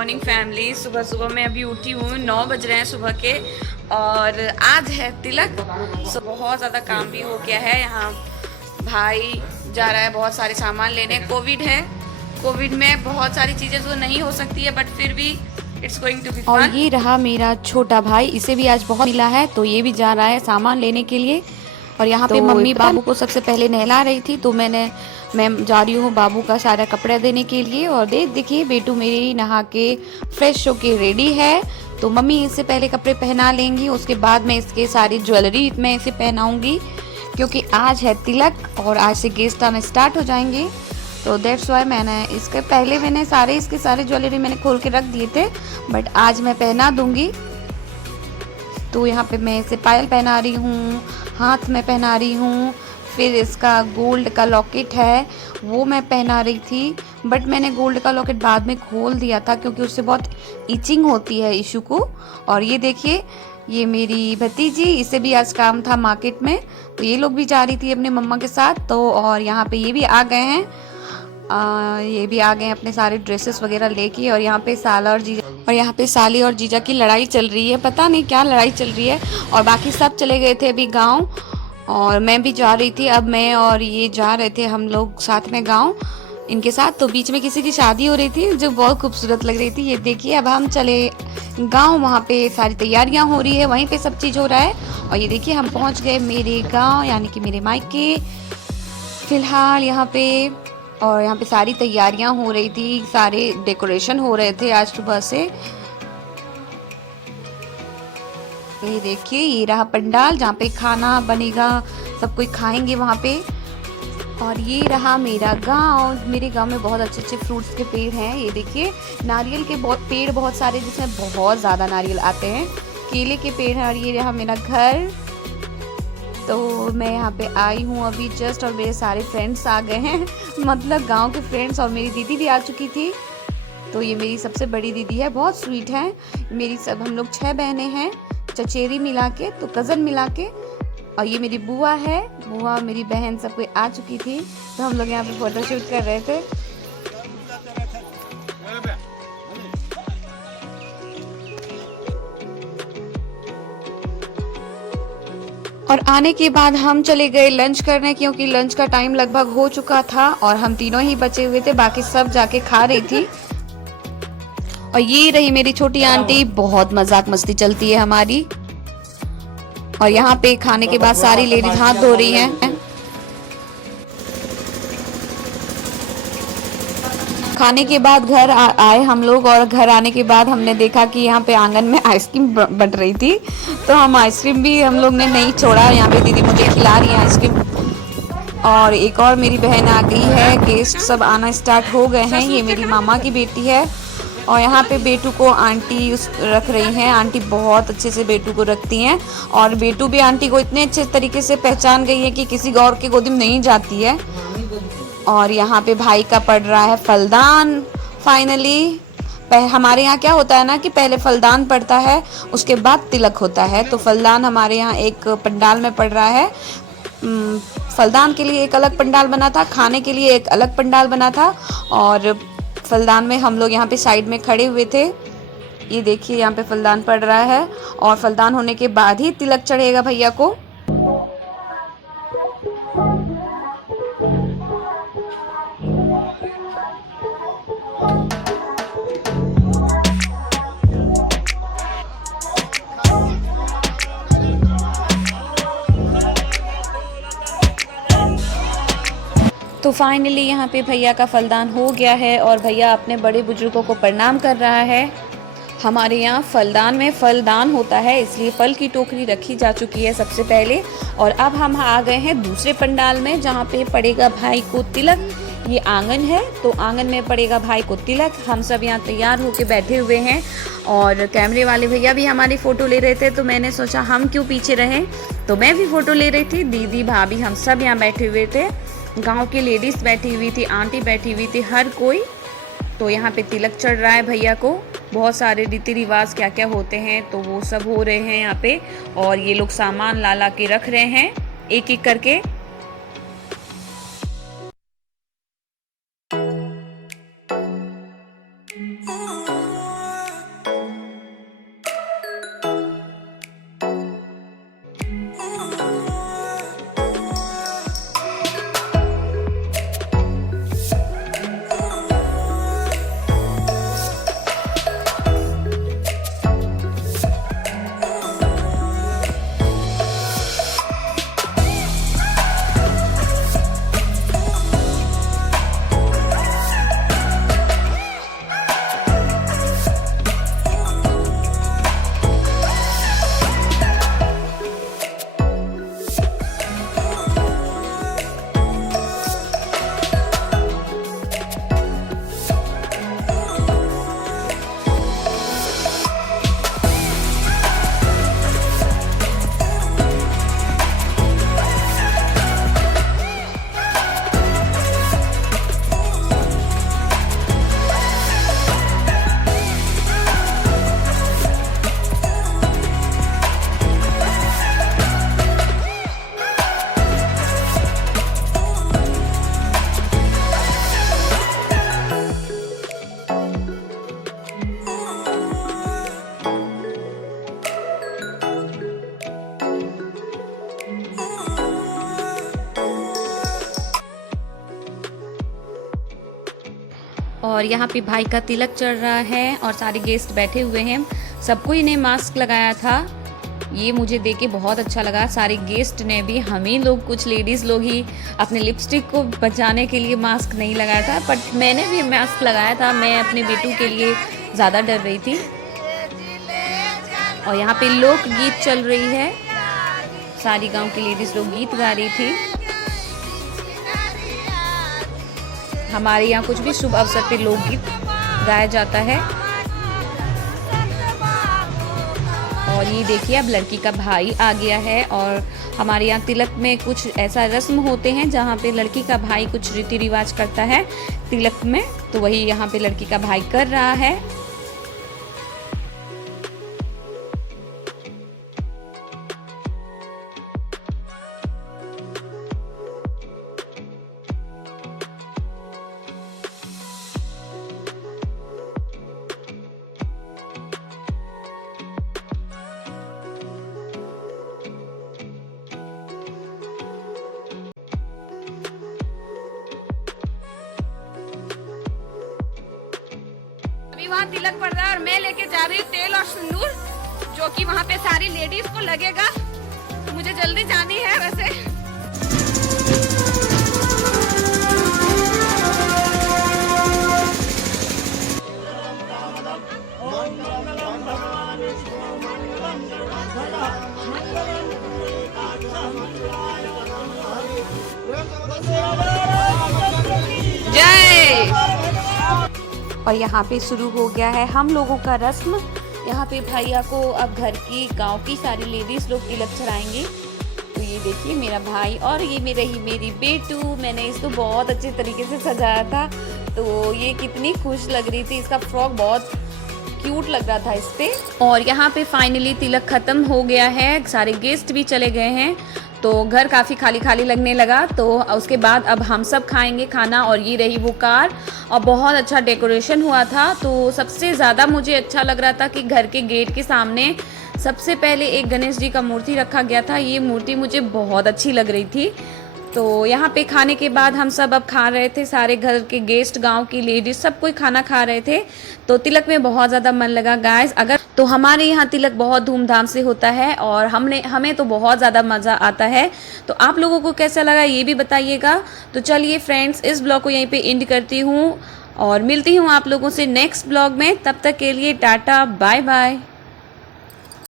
Morning family. सुबह सुबह मैं अभी उठी हूँ, 9 बज रहे हैं सुबह के और आज है तिलक। सो बहुत ज़्यादा काम भी हो गया है। यहाँ भाई जा रहा है बहुत सारे सामान लेने। कोविड है, कोविड में बहुत सारी चीज़ें तो नहीं हो सकती है, बट फिर भी इट्स गोइंग टू बी और फन। ये रहा मेरा छोटा भाई, इसे भी आज बहुत मिला है तो ये भी जा रहा है सामान लेने के लिए। और यहाँ पे तो मम्मी बाबू को सबसे पहले नहला रही थी तो मैं जा रही हूँ बाबू का सारा कपड़ा देने के लिए। और देखिए बेटू मेरी नहा के फ्रेश होके रेडी है। तो मम्मी इससे पहले कपड़े पहना लेंगी, उसके बाद मैं इसके सारी ज्वेलरी मैं इसे पहनाऊंगी क्योंकि आज है तिलक और आज से गेस्ट आना स्टार्ट हो जाएंगे। तो दैट्स वाई मैंने इसके सारे ज्वेलरी मैंने खोल के रख दिए थे, बट आज मैं पहना दूंगी। तो यहाँ पे मैं इसे पायल पहना रही हूँ, हाथ में पहना रही हूँ, फिर इसका गोल्ड का लॉकेट है वो मैं पहना रही थी, बट मैंने गोल्ड का लॉकेट बाद में खोल दिया था क्योंकि उससे बहुत इचिंग होती है इशू को। और ये देखिए ये मेरी भतीजी, इसे भी आज काम था मार्केट में तो ये लोग भी जा रही थी अपने मम्मा के साथ। तो और यहाँ पे ये भी आ गए हैं, ये भी आ गए हैं अपने सारे ड्रेसेस वगैरह लेके। और यहाँ पे साली और जीजा की लड़ाई चल रही है, पता नहीं क्या लड़ाई चल रही है। और बाकी सब चले गए थे अभी गांव और मैं भी जा रही थी। अब मैं और ये जा रहे थे हम लोग साथ में गांव इनके साथ। तो बीच में किसी की शादी हो रही थी जो बहुत खूबसूरत लग रही थी। ये देखिए अब हम चले गांव, वहाँ पे सारी तैयारियां हो रही है, वहीं पे सब चीज़ हो रहा है। और ये देखिए हम पहुँच गए मेरे गाँव यानी कि मेरे मायके फिलहाल यहाँ पे। और यहाँ पे सारी तैयारियां हो रही थी, सारे डेकोरेशन हो रहे थे आज सुबह से। ये देखिए ये रहा पंडाल जहाँ पे खाना बनेगा, सब कोई खाएंगे वहाँ पे। और ये रहा मेरा गांव। मेरे गांव में बहुत अच्छे अच्छे फ्रूट्स के पेड़ हैं। ये देखिए नारियल के पेड़ बहुत सारे जिसमें बहुत ज़्यादा नारियल आते हैं, केले के पेड़ हैं। और ये रहा मेरा घर। तो मैं यहाँ पे आई हूँ अभी जस्ट और मेरे सारे फ्रेंड्स आ गए हैं मतलब गांव के फ्रेंड्स। और मेरी दीदी भी आ चुकी थी। तो ये मेरी सबसे बड़ी दीदी है, बहुत स्वीट है मेरी। सब हम लोग 6 बहनें हैं, चचेरी मिला के तो कज़न मिला के। और ये मेरी बुआ है, बुआ मेरी बहन सब कोई आ चुकी थी। तो हम लोग यहाँ पे फोटोशूट कर रहे थे। और आने के बाद हम चले गए लंच करने क्योंकि लंच का टाइम लगभग हो चुका था और हम तीनों ही बचे हुए थे, बाकी सब जाके खा रही थी। और ये रही मेरी छोटी आंटी, बहुत मजाक मस्ती चलती है हमारी। और यहाँ पे खाने के बाद सारी लेडीज हाथ धो रही हैं। खाने के बाद घर आए हम लोग और घर आने के बाद हमने देखा कि यहाँ पे आंगन में आइसक्रीम बन रही थी। तो हम आइसक्रीम भी हम लोग ने नहीं छोड़ा, यहाँ पे दीदी मुझे खिला रही है आइसक्रीम। और एक और मेरी बहन आ गई है, गेस्ट सब आना स्टार्ट हो गए हैं। ये मेरी मामा की बेटी है। और यहाँ पे बेटू को आंटी रख रही हैं। आंटी बहुत अच्छे से बेटू को रखती हैं और बेटू भी आंटी को इतने अच्छे तरीके से पहचान गई है कि किसी और के गोदी में नहीं जाती है। और यहाँ पे भाई का पड़ रहा है फलदान फाइनली। हमारे यहाँ क्या होता है ना कि पहले फलदान पड़ता है उसके बाद तिलक होता है। तो फलदान हमारे यहाँ एक पंडाल में पड़ रहा है। फलदान के लिए एक अलग पंडाल बना था, खाने के लिए एक अलग पंडाल बना था। और फलदान में हम लोग यहाँ पे साइड में खड़े हुए थे। ये देखिए यहाँ पे फलदान पड़ रहा है और फलदान होने के बाद ही तिलक चढ़ेगा भैया को। तो फाइनली यहाँ पे भैया का फलदान हो गया है और भैया अपने बड़े बुजुर्गों को प्रणाम कर रहा है। हमारे यहाँ फलदान में फलदान होता है इसलिए फल की टोकरी रखी जा चुकी है सबसे पहले। और अब हम आ गए हैं दूसरे पंडाल में जहाँ पे पड़ेगा भाई को तिलक। ये आंगन है तो आंगन में पड़ेगा भाई को तिलक। हम सब यहाँ तैयार होके बैठे हुए हैं और कैमरे वाले भैया भी हमारी फ़ोटो ले रहे थे। तो मैंने सोचा हम क्यों पीछे रहें, तो मैं भी फ़ोटो ले रही थी। दीदी भाभी हम सब यहाँ बैठे हुए थे, गांव की लेडीज़ बैठी हुई थी, आंटी बैठी हुई थी, हर कोई। तो यहाँ पे तिलक चढ़ रहा है भैया को। बहुत सारे रीति रिवाज क्या क्या होते हैं तो वो सब हो रहे हैं यहाँ पे। और ये लोग सामान ला के रख रहे हैं एक एक करके। और यहाँ पे भाई का तिलक चढ़ रहा है और सारे गेस्ट बैठे हुए हैं। सबको इन्हें मास्क लगाया था, ये मुझे देख के बहुत अच्छा लगा। सारे गेस्ट ने भी, हम ही लोग कुछ लेडीज़ लोग ही अपने लिपस्टिक को बचाने के लिए मास्क नहीं लगाया था, बट मैंने भी मास्क लगाया था। मैं अपने बेटू के लिए ज़्यादा डर रही थी। और यहाँ पे लोक गीत चल रही है, सारी गांव की लेडीज़ लोग गीत गा रही थी। हमारे यहाँ कुछ भी शुभ अवसर पे लोकगीत गाया जाता है। और ये देखिए अब लड़की का भाई आ गया है। और हमारे यहाँ तिलक में कुछ ऐसा रस्म होते हैं जहाँ पे लड़की का भाई कुछ रीति रिवाज करता है तिलक में, तो वही यहाँ पे लड़की का भाई कर रहा है। वहाँ तिलक पड़ रहा है और मैं लेके जा रही हूँ तेल और सिंदूर, जो कि वहाँ पे सारी लेडीज को लगेगा। तो मुझे जल्दी जानी है वैसे। जय। और यहाँ पे शुरू हो गया है हम लोगों का रस्म। यहाँ पे भैया को अब घर की गांव की सारी लेडीज लोग तिलक चढ़ाएंगे। तो ये देखिए मेरा भाई और ये मेरी बेटू, मैंने इसको बहुत अच्छे तरीके से सजाया था। तो ये कितनी खुश लग रही थी, इसका फ्रॉक बहुत क्यूट लग रहा था इस पे। और यहाँ पे फाइनली तिलक खत्म हो गया है, सारे गेस्ट भी चले गए हैं, तो घर काफ़ी खाली खाली लगने लगा। तो उसके बाद अब हम सब खाएंगे खाना। और ये रही वो कार, और बहुत अच्छा डेकोरेशन हुआ था। तो सबसे ज़्यादा मुझे अच्छा लग रहा था कि घर के गेट के सामने सबसे पहले एक गणेश जी का मूर्ति रखा गया था। ये मूर्ति मुझे बहुत अच्छी लग रही थी। तो यहाँ पे खाने के बाद हम सब अब खा रहे थे, सारे घर के गेस्ट, गांव की लेडीज, सब कोई खाना खा रहे थे। तो तिलक में बहुत ज़्यादा मन लगा गाइस। अगर तो हमारे यहाँ तिलक बहुत धूमधाम से होता है और हमें तो बहुत ज़्यादा मज़ा आता है। तो आप लोगों को कैसा लगा ये भी बताइएगा। तो चलिए फ्रेंड्स, इस ब्लॉग को यहीं पे एंड करती हूँ और मिलती हूँ आप लोगों से नेक्स्ट ब्लॉग में। तब तक के लिए टाटा बाय बाय।